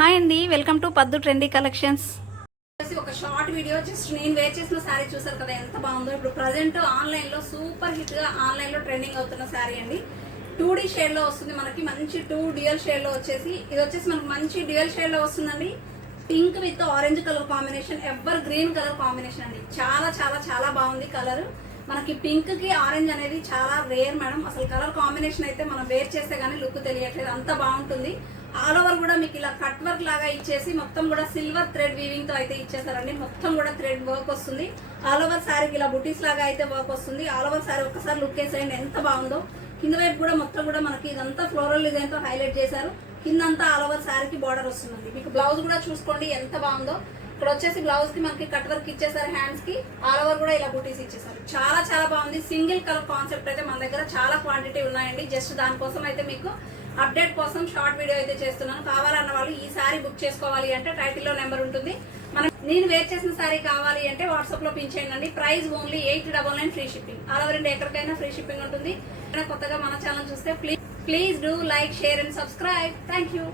Hi అండి, welcome to పద్దు trendy collections. ఒక షార్ట్ వీడియో జస్ట్ నేను వేర్ చేసిన శారీ చూసారు కదా ఎంత బాగుందో. ఇప్పుడు ప్రజెంట్ ఆన్లైన్లో సూపర్ హిట్గా ఆన్లైన్లో ట్రెండింగ్ అవుతున్న శారీ అండి. 2D షేడ్లో వస్తుంది మనకి, మంచి 2 డ్యూయల్ షేడ్లో వచ్చేసి ఇది వచ్చేసి మనకి మంచి డ్యూయల్ షేడ్లో వస్తుందండి. Pink with orange colour combination, ever green colour combination అండి. చాలా చాలా చాలా బాగుంది కలర్. మనకి పింక్ కి ఆరెంజ్ అనేది చాలా రేర్ మేడం. అసలు కలర్ కాంబినేషన్ అయితే మనం వేర్ చేస్తే గానీ లుక్ తెలియట్లేదు, అంత బాగుంటుంది. ఆల్ ఓవర్ కూడా మీకు ఇలా కట్ వర్క్ లాగా ఇచ్చేసి మొత్తం కూడా సిల్వర్ థ్రెడ్ వీవింగ్ తో అయితే ఇచ్చేసారండి. మొత్తం కూడా థ్రెడ్ వర్క్ వస్తుంది. ఆల్ ఓవర్ శారీకి ఇలా బుటీస్ లాగా అయితే వర్క్ వస్తుంది. ఆల్ ఓవర్ శారీ ఒకసారి లుక్ వేసేయండి ఎంత బాగుందో. కింద వైపు కూడా మొత్తం కూడా మనకి ఇదంతా ఫ్లోరల్ డిజైన్ తో హైలైట్ చేశారు. కిందంతా ఆల్ ఓవర్ శారీకి బార్డర్ వస్తుందండి. మీకు బ్లౌజ్ కూడా చూసుకోండి ఎంత బాగుందో. ఇక్కడ వచ్చేసి బ్లౌజ్ కి మనకి కట్ వర్క్ ఇచ్చేసారు, హ్యాండ్స్ కి ఆల్ ఓవర్ కూడా ఇలా బూటీస్ ఇచ్చేసారు. చాలా చాలా బాగుంది. సింగిల్ కలర్ కాన్సెప్ట్ అయితే మన దగ్గర చాలా క్వాంటిటీ ఉన్నాయండి. జస్ట్ దానికోసం అయితే మీకు అప్డేట్ కోసం షార్ట్ వీడియో అయితే చేస్తున్నాను. కావాలన్న వాళ్ళు ఈ సారీ బుక్ చేసుకోవాలి అంటే టైటిల్లో నెంబర్ ఉంటుంది. నేను వేర్ చేసిన సారీ కావాలి అంటే వాట్సాప్ లో పిన్ చేయండి. Price only 899 free shipping. All over India ఎక్కడికైనా ఫ్రీ షిప్పింగ్ ఉంటుంది. కొత్తగా మన ఛానల్ చూస్తే please do like, share and subscribe. Thank you.